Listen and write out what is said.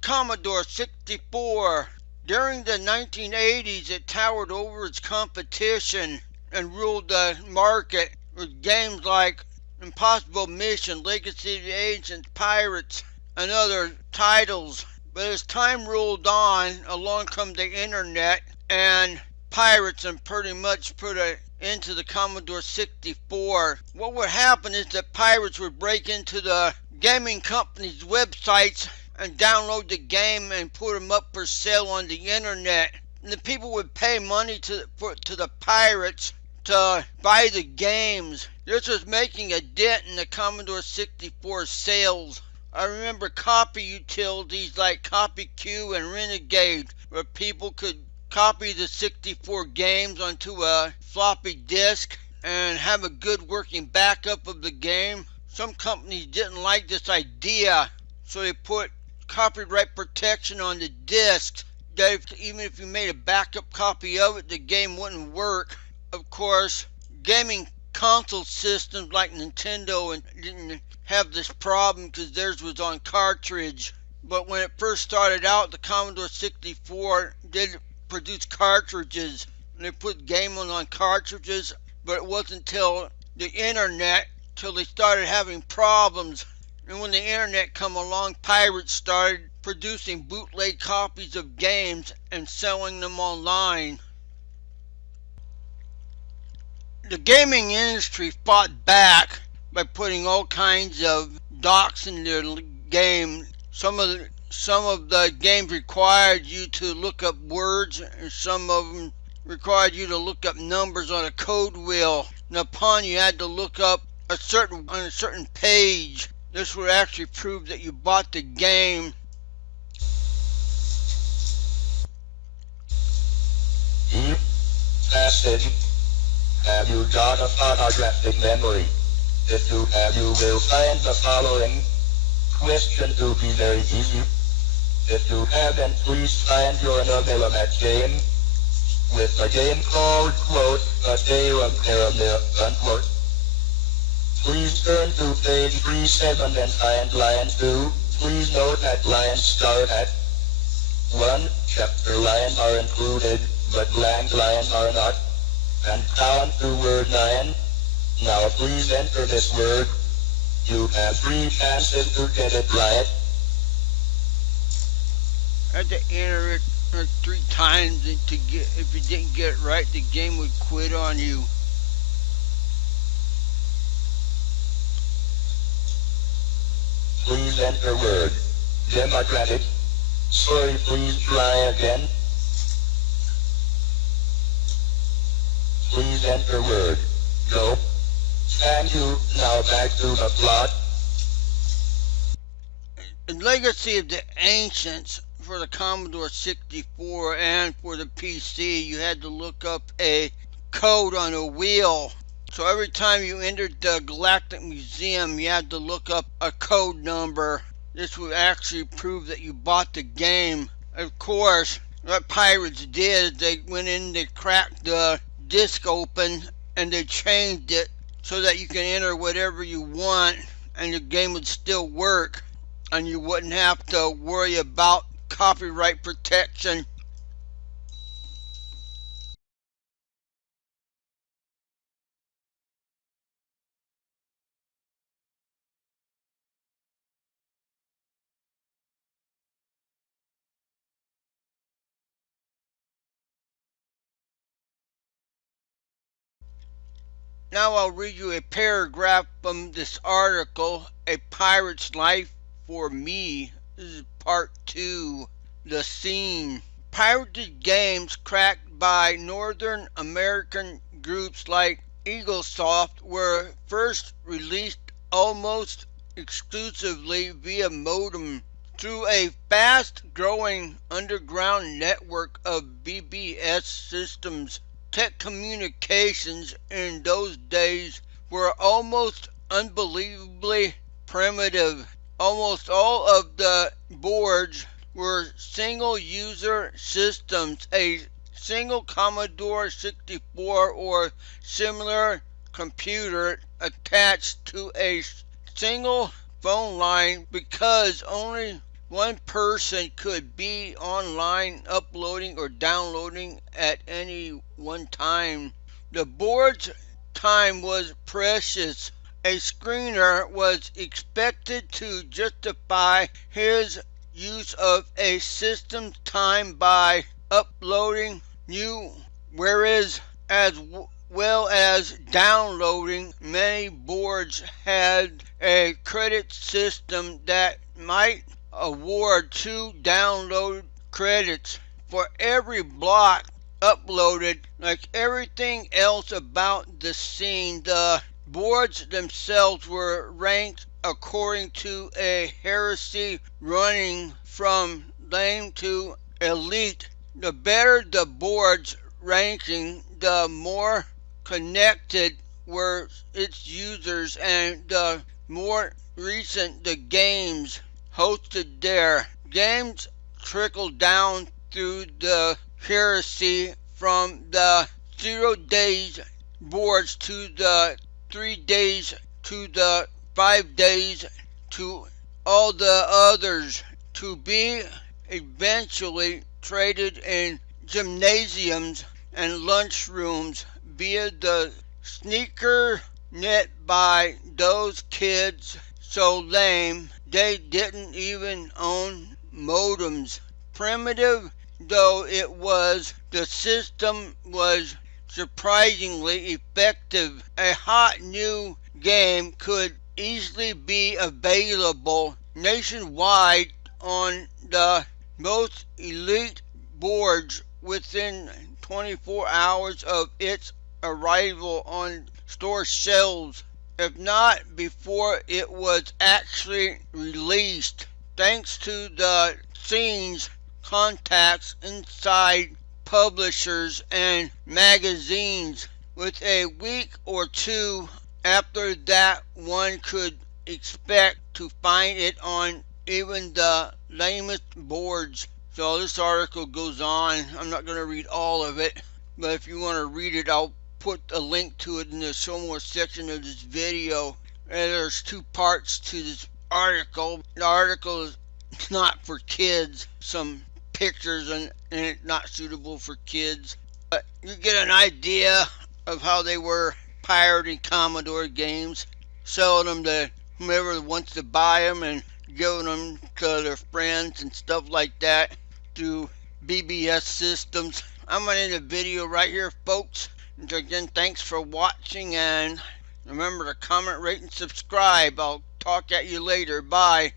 Commodore 64. During the 1980s, it towered over its competition and ruled the market with games like Impossible Mission, Legacy of the Ancients, Pirates, and other titles. But as time rolled on, along come the internet and pirates and pretty much put an end to the Commodore 64. What would happen is that pirates would break into the gaming company's websites and download the game and put them up for sale on the internet. And the people would pay money to the pirates to buy the games. This was making a dent in the Commodore 64 sales. I remember copy utilities like CopyQ and Renegade, where people could copy the 64 games onto a floppy disk and have a good working backup of the game. Some companies didn't like this idea, so they put copyright protection on the discs, that even if you made a backup copy of it, the game wouldn't work. Of course, gaming console systems like Nintendo didn't have this problem because theirs was on cartridge. But when it first started out, the Commodore 64 did produce cartridges, and they put games on cartridges, but it wasn't until the internet till they started having problems. And when the internet come along, pirates started producing bootleg copies of games and selling them online. The gaming industry fought back by putting all kinds of docks in their game. Some of the games required you to look up words, and some of them required you to look up numbers on a code wheel. And upon you had to look up on a certain page. This would actually prove that you bought the game. Passage. Have you got a photographic memory? If you have, you will find the following question to be very easy. If you haven't, please find your novel of that game with a game called, quote, A Tale of Paramir, unquote. Please turn to page 37 and find line 2. Please note that lines start at 1. Chapter lines are included, but blank lines are not. And count to word 9. Now please enter this word. You have 3 chances to get it right. I had to enter it 3 times, and if you didn't get it right, the game would quit on you. Please enter word. Democratic. Sorry, please try again. Please enter word. Go. Thank you. Now back to the plot. In Legacy of the Ancients, for the Commodore 64 and for the PC, you had to look up a code on a wheel. So every time you entered the Galactic Museum, you had to look up a code number. This would actually prove that you bought the game. Of course, what pirates did, they went in, they cracked the disk open, and they changed it so that you can enter whatever you want and the game would still work, and you wouldn't have to worry about copyright protection. Now I'll read you a paragraph from this article, A Pirate's Life for Me. This is part 2, The Scene. Pirated games cracked by Northern American groups like Eaglesoft were first released almost exclusively via modem through a fast-growing underground network of BBS systems. Tech communications in those days were almost unbelievably primitive. Almost all of the boards were single-user systems. A single Commodore 64 or similar computer attached to a single phone line, because only one person could be online uploading or downloading at any one time. The board's time was precious. A screener was expected to justify his use of a system's time by uploading new, whereas as well as downloading. Many boards had a credit system that might award 2 download credits for every block uploaded. Like everything else about the scene, the boards themselves were ranked according to a hierarchy running from lame to elite. The better the board's ranking, the more connected were its users and the more recent the games hosted there. Games trickled down through the hierarchy from the 0 days boards to the 3 days to the 5 days to all the others to be eventually traded in gymnasiums and lunchrooms via the sneaker net by those kids so lame they didn't even own modems. Primitive though it was, the system was surprisingly effective. A hot new game could easily be available nationwide on the most elite boards within 24 hours of its arrival on store shelves, if not before it was actually released. Thanks to the scene's contacts inside publishers and magazines, with a week or two after that one could expect to find it on even the lamest boards. So this article goes on. I'm not going to read all of it, but if you want to read it, I'll put a link to it in the show more section of this video. And there's 2 parts to this article. The article is not for kids. Some pictures and it not suitable for kids. But you get an idea of how they were pirating Commodore games, selling them to whomever wants to buy them and giving them to their friends and stuff like that through BBS systems. I'm going to end the video right here, folks. And again, thanks for watching, and remember to comment, rate, and subscribe. I'll talk at you later. Bye.